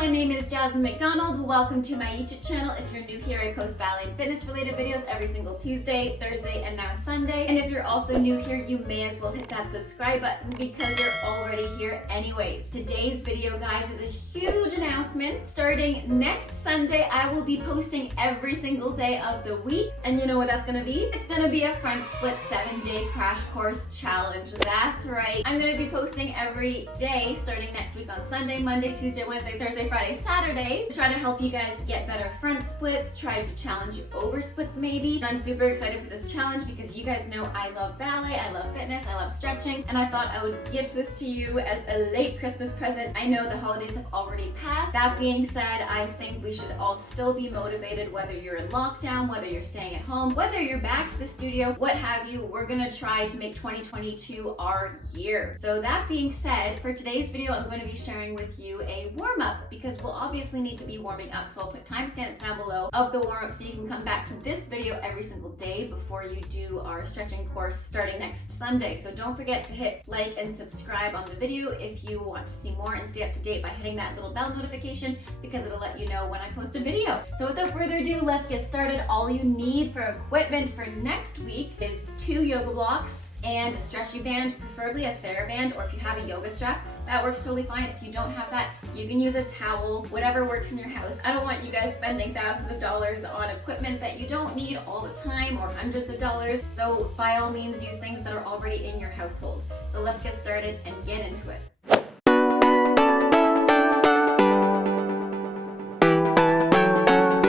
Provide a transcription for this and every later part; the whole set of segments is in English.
my name is Jasmine McDonald. Welcome to my YouTube channel. If you're new here, I post ballet and fitness related videos every single Tuesday, Thursday, and now Sunday. And if you're also new here, you may as well hit that subscribe button because you're already here anyways. Today's video, guys, is a huge announcement. Starting next Sunday, I will be posting every single day of the week. And you know what that's gonna be? It's gonna be a front split 7-day crash course challenge. That's right. I'm gonna be posting every day starting next week on Sunday, Monday, Tuesday, Wednesday, Thursday, Friday, Saturday to try to help you guys get better front splits, try to challenge you over splits maybe. And I'm super excited for this challenge because you guys know I love ballet, I love fitness, I love stretching, and I thought I would gift this to you as a late Christmas present. I know the holidays have already passed. That being said, I think we should all still be motivated, whether you're in lockdown, whether you're staying at home, whether you're back to the studio, what have you. We're gonna try to make 2022 our year. So that being said, for today's video, I'm going to be sharing with you a warm-up because we'll obviously need to be warming up. So I'll put timestamps down below of the warm-up so you can come back to this video every single day before you do our stretching course starting next Sunday. So don't forget to hit like and subscribe on the video if you want to see more, and stay up to date by hitting that little bell notification because it'll let you know when I post a video. So without further ado, let's get started. All you need for equipment for next week is 2 yoga blocks and a stretchy band, preferably a TheraBand, or if you have a yoga strap, that works totally fine. If you don't have that, you can use a towel, whatever works in your house. I don't want you guys spending thousands of dollars on equipment that you don't need all the time, or hundreds of dollars. So by all means, use things that are already in your household. So let's get started and get into it.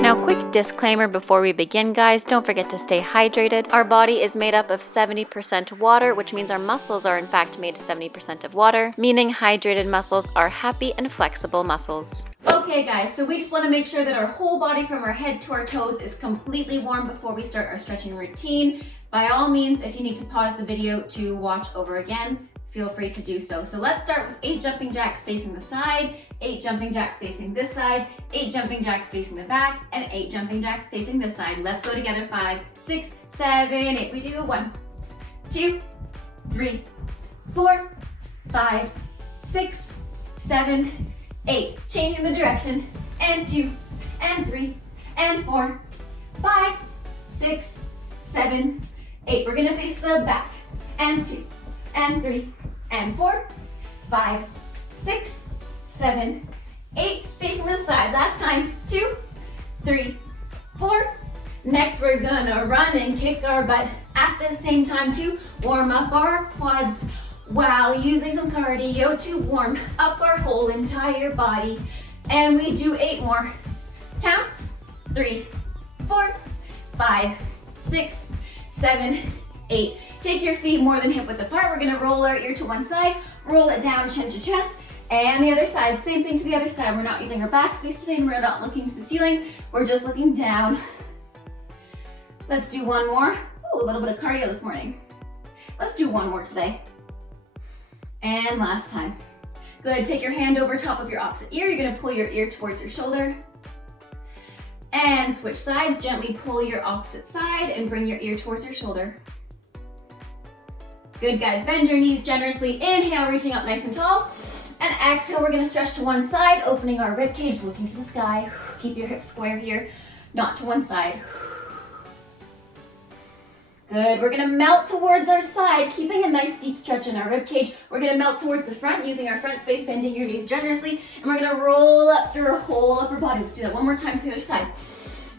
Now, quick disclaimer before we begin, guys, don't forget to stay hydrated. Our body is made up of 70% water, which means our muscles are in fact made of 70% of water, meaning hydrated muscles are happy and flexible muscles. Okay guys, so we just want to make sure that our whole body from our head to our toes is completely warm before we start our stretching routine. By all means, if you need to pause the video to watch over again, feel free to do so. So let's start with 8 jumping jacks facing the side, 8 jumping jacks facing this side, 8 jumping jacks facing the back, and 8 jumping jacks facing this side. Let's go together. 5, 6, 7, 8. We do 1, 2, 3, 4, 5, 6, 7, 8. Changing the direction. And 2, and 3, and 4, 5, 6, 7, 8. We're gonna face the back. And 2, and 3, and 4, 5, 6, 7, 8. Facing the side. Last time. 2, 3, 4. Next, we're gonna run and kick our butt at the same time to warm up our quads while using some cardio to warm up our whole entire body. And we do 8 more counts. 3, 4, 5, 6, 7, 8. Take your feet more than hip width apart. We're gonna roll our ear to one side, roll it down chin to chest, and the other side. Same thing to the other side. We're not using our back space today, and we're not looking to the ceiling. We're just looking down. Let's do one more. Ooh, a little bit of cardio this morning. Let's do one more today. And last time. Good, take your hand over top of your opposite ear. You're gonna pull your ear towards your shoulder. And switch sides, gently pull your opposite side and bring your ear towards your shoulder. Good, guys, bend your knees generously. Inhale, reaching up nice and tall. And exhale, we're gonna stretch to one side, opening our rib cage, looking to the sky. Keep your hips square here, not to one side. Good, we're gonna melt towards our side, keeping a nice deep stretch in our rib cage. We're gonna melt towards the front, using our front space, bending your knees generously. And we're gonna roll up through our whole upper body. Let's do that one more time to the other side.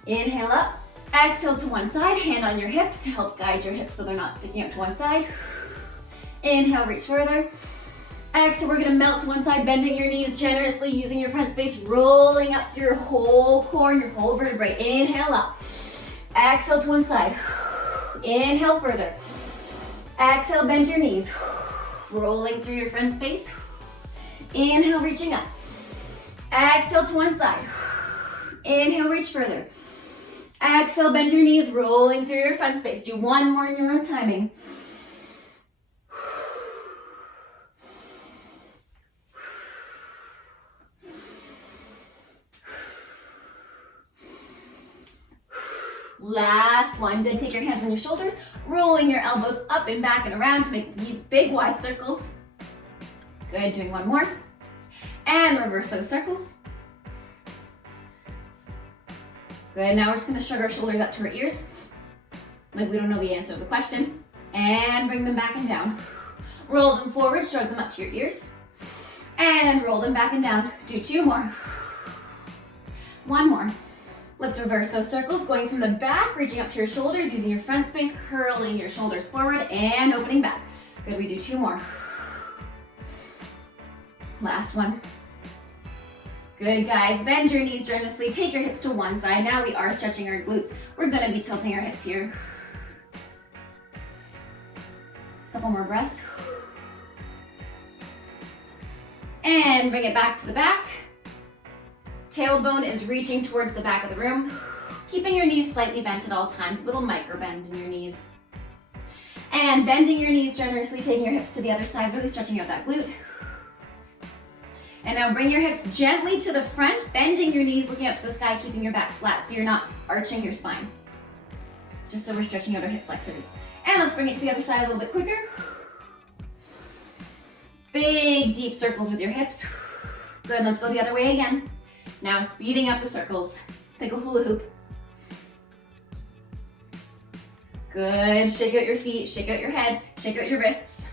Inhale up, exhale to one side, hand on your hip to help guide your hips so they're not sticking out to one side. Inhale, reach further. Exhale, we're gonna melt to one side, bending your knees generously, using your front space, rolling up through your whole core and your whole vertebrae. Inhale up. Exhale to one side. Inhale further. Exhale, bend your knees. Rolling through your front space. Inhale, reaching up. Exhale to one side. Inhale, reach further. Exhale, bend your knees, rolling through your front space. Do one more in your own timing. Last one. Good. Take your hands on your shoulders, rolling your elbows up and back and around to make big wide circles. Good. Doing one more. And reverse those circles. Good, now we're just gonna shrug our shoulders up to our ears, like we don't know the answer to the question, and bring them back and down. Roll them forward, shrug them up to your ears, and roll them back and down. Do 2 more. 1 more. Let's reverse those circles, going from the back, reaching up to your shoulders, using your front space, curling your shoulders forward and opening back. Good, we do 2 more. Last one. Good, guys. Bend your knees generously. Take your hips to one side. Now we are stretching our glutes. We're gonna be tilting our hips here. Couple more breaths. And bring it back to the back. Tailbone is reaching towards the back of the room. Keeping your knees slightly bent at all times. A little micro bend in your knees. And bending your knees generously, taking your hips to the other side, really stretching out that glute. And now bring your hips gently to the front, bending your knees, looking up to the sky, keeping your back flat so you're not arching your spine. Just so we're stretching out our hip flexors. And let's bring it to the other side a little bit quicker. Big, deep circles with your hips. Good, let's go the other way again. Now speeding up the circles, like a hula hoop. Good, shake out your feet, shake out your head, shake out your wrists.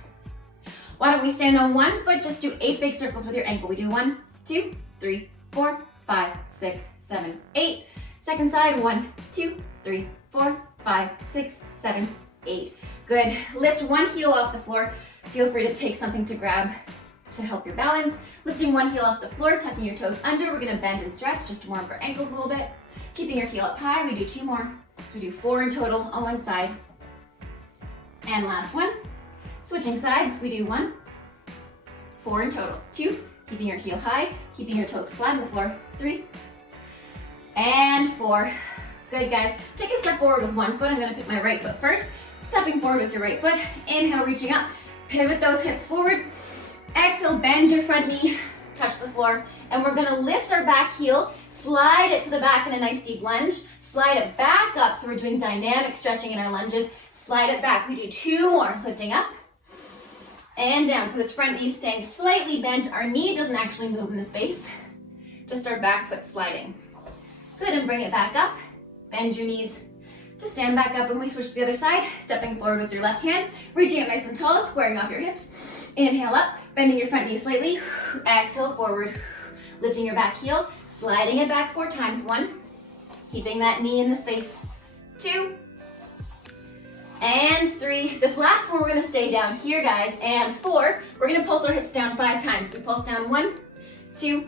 Why don't we stand on one foot, just do 8 big circles with your ankle. We do 1, 2, 3, 4, 5, 6, 7, 8. Second side, 1, 2, 3, 4, 5, 6, 7, 8. Good, lift one heel off the floor. Feel free to take something to grab to help your balance. Lifting one heel off the floor, tucking your toes under. We're gonna bend and stretch just to warm up our ankles a little bit. Keeping your heel up high, we do 2 more. So we do 4 in total on one side. And last one. Switching sides, we do 1, 4 in total. 2, keeping your heel high, keeping your toes flat on the floor. 3, and 4. Good, guys. Take a step forward with one foot. I'm gonna pick my right foot first. Stepping forward with your right foot. Inhale, reaching up. Pivot those hips forward. Exhale, bend your front knee, touch the floor. And we're gonna lift our back heel, slide it to the back in a nice deep lunge, slide it back up. So we're doing dynamic stretching in our lunges. Slide it back. We do 2 more, lifting up and down. So this front knee staying slightly bent. Our knee doesn't actually move in the space, just our back foot sliding. Good, and bring it back up. Bend your knees to stand back up, and we switch to the other side, stepping forward with your left hand, reaching up nice and tall, squaring off your hips. Inhale up, bending your front knee slightly. Exhale forward, lifting your back heel, sliding it back 4 times. 1, keeping that knee in the space. 2, and 3. This last one, we're gonna stay down here, guys. And 4, we're gonna pulse our hips down 5 times. We pulse down 1, 2,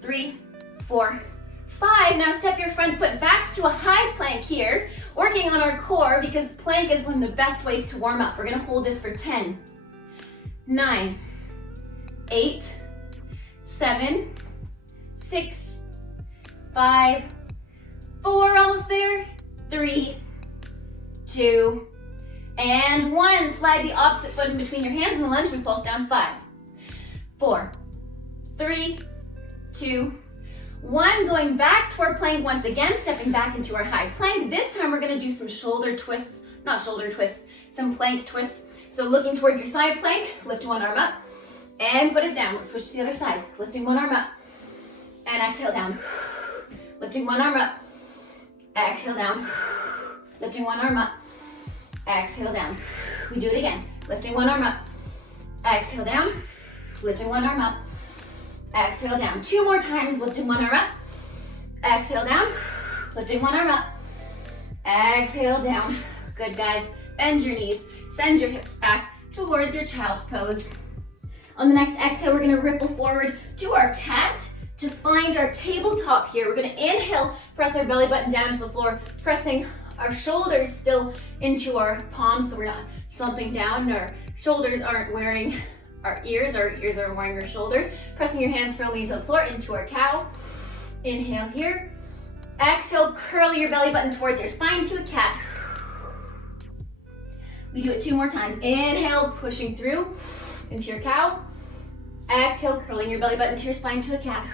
3, 4, 5. Now step your front foot back to a high plank here, working on our core because plank is one of the best ways to warm up. We're gonna hold this for 10, 9, 8, 7, 6, 5, 4, almost there, 3, 2, and 1. Slide the opposite foot in between your hands and lunge. We pulse down 5, 4, 3, 2, 1. Going back to our plank once again, stepping back into our high plank. This time we're gonna do some shoulder twists, not shoulder twists, some plank twists. So looking towards your side plank, lift one arm up and put it down. Let's switch to the other side. Lifting one arm up and exhale down. Lifting one arm up, exhale down. Lifting one arm up, exhale down. We do it again. Lifting one arm up, exhale down. Lifting one arm up, exhale down. 2 more times, lifting one arm up, exhale down. Lifting one arm up, exhale down. Good, guys. Bend your knees, send your hips back towards your child's pose. On the next exhale, we're gonna ripple forward to our cat to find our tabletop here. We're gonna inhale, press our belly button down to the floor, pressing our shoulders still into our palms so we're not slumping down. Our shoulders aren't wearing our ears are wearing our shoulders. Pressing your hands firmly into the floor, into our cow. Inhale here. Exhale, curl your belly button towards your spine to a cat. We do it 2 more times. Inhale, pushing through into your cow. Exhale, curling your belly button to your spine to a cat.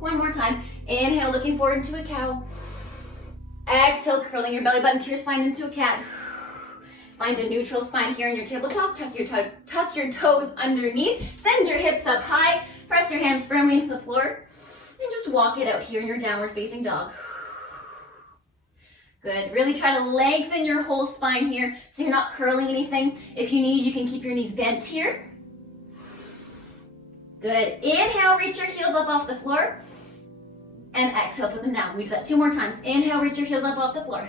1 more time. Inhale, looking forward into a cow. Exhale, curling your belly button to your spine into a cat. Find a neutral spine here in your tabletop. Tuck your toes underneath. Send your hips up high. Press your hands firmly into the floor. And just walk it out here in your downward facing dog. Good. Really try to lengthen your whole spine here so you're not curling anything. If you need, you can keep your knees bent here. Good. Inhale, reach your heels up off the floor. And exhale, put them down. We do that 2 more times. Inhale, reach your heels up off the floor.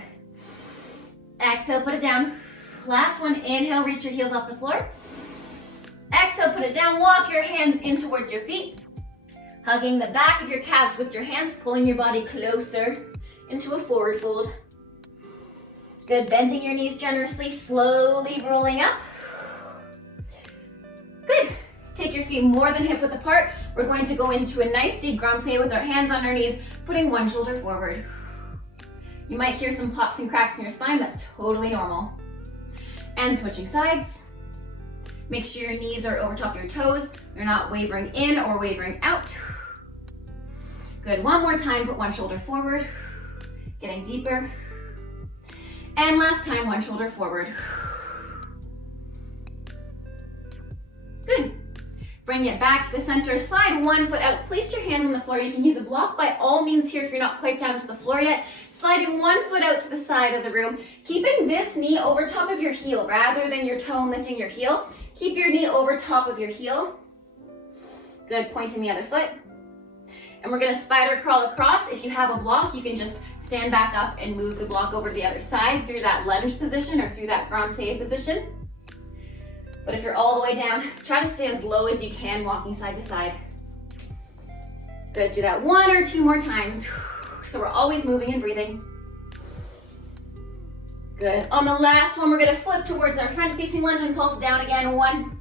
Exhale, put it down. Last one. Inhale, reach your heels off the floor. Exhale, put it down. Walk your hands in towards your feet. Hugging the back of your calves with your hands, pulling your body closer into a forward fold. Good, bending your knees generously, slowly rolling up. Good. Take your feet more than hip width apart. We're going to go into a nice deep ground play with our hands on our knees, putting one shoulder forward. You might hear some pops and cracks in your spine. That's totally normal. And switching sides. Make sure your knees are over top of your toes. You're not wavering in or wavering out. Good, one more time, put one shoulder forward. Getting deeper. And last time, one shoulder forward. Good. Bring it back to the center. Slide one foot out. Place your hands on the floor. You can use a block by all means here if you're not quite down to the floor yet. Sliding one foot out to the side of the room. Keeping this knee over top of your heel rather than your toe and lifting your heel. Keep your knee over top of your heel. Good, pointing the other foot. And we're gonna spider crawl across. If you have a block, you can just stand back up and move the block over to the other side through that lunge position or through that ground play position. But if you're all the way down, try to stay as low as you can, walking side to side. Good, do that 1 or 2 more times. So we're always moving and breathing. Good, on the last one, we're gonna flip towards our front facing lunge and pulse down again. 1,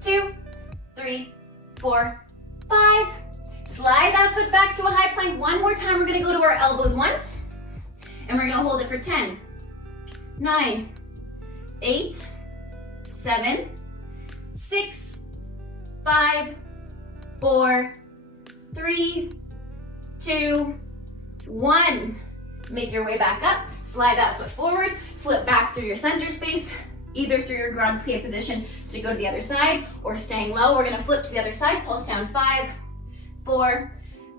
2, 3, 4, 5. Slide that foot back to a high plank. One more time, we're gonna go to our elbows once. And we're gonna hold it for 10, 9, 8, 7, 6, 5, 4, 3, 2, 1. Make your way back up. Slide that foot forward. Flip back through your center space, either through your ground play position to go to the other side or staying low. We're gonna flip to the other side. Pulse down 5, 4,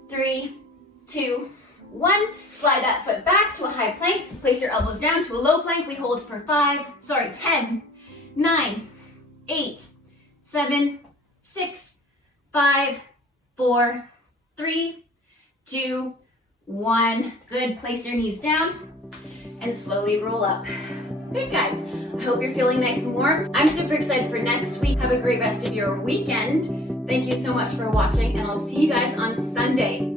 3, 2, 1. Slide that foot back to a high plank. Place your elbows down to a low plank. We hold for 10, 9, 8, 7, 6, 5, 4, 3, 2, 1. Good, place your knees down and slowly roll up. Good, guys. I hope you're feeling nice and warm. I'm super excited for next week. Have a great rest of your weekend. Thank you so much for watching, and I'll see you guys on Sunday.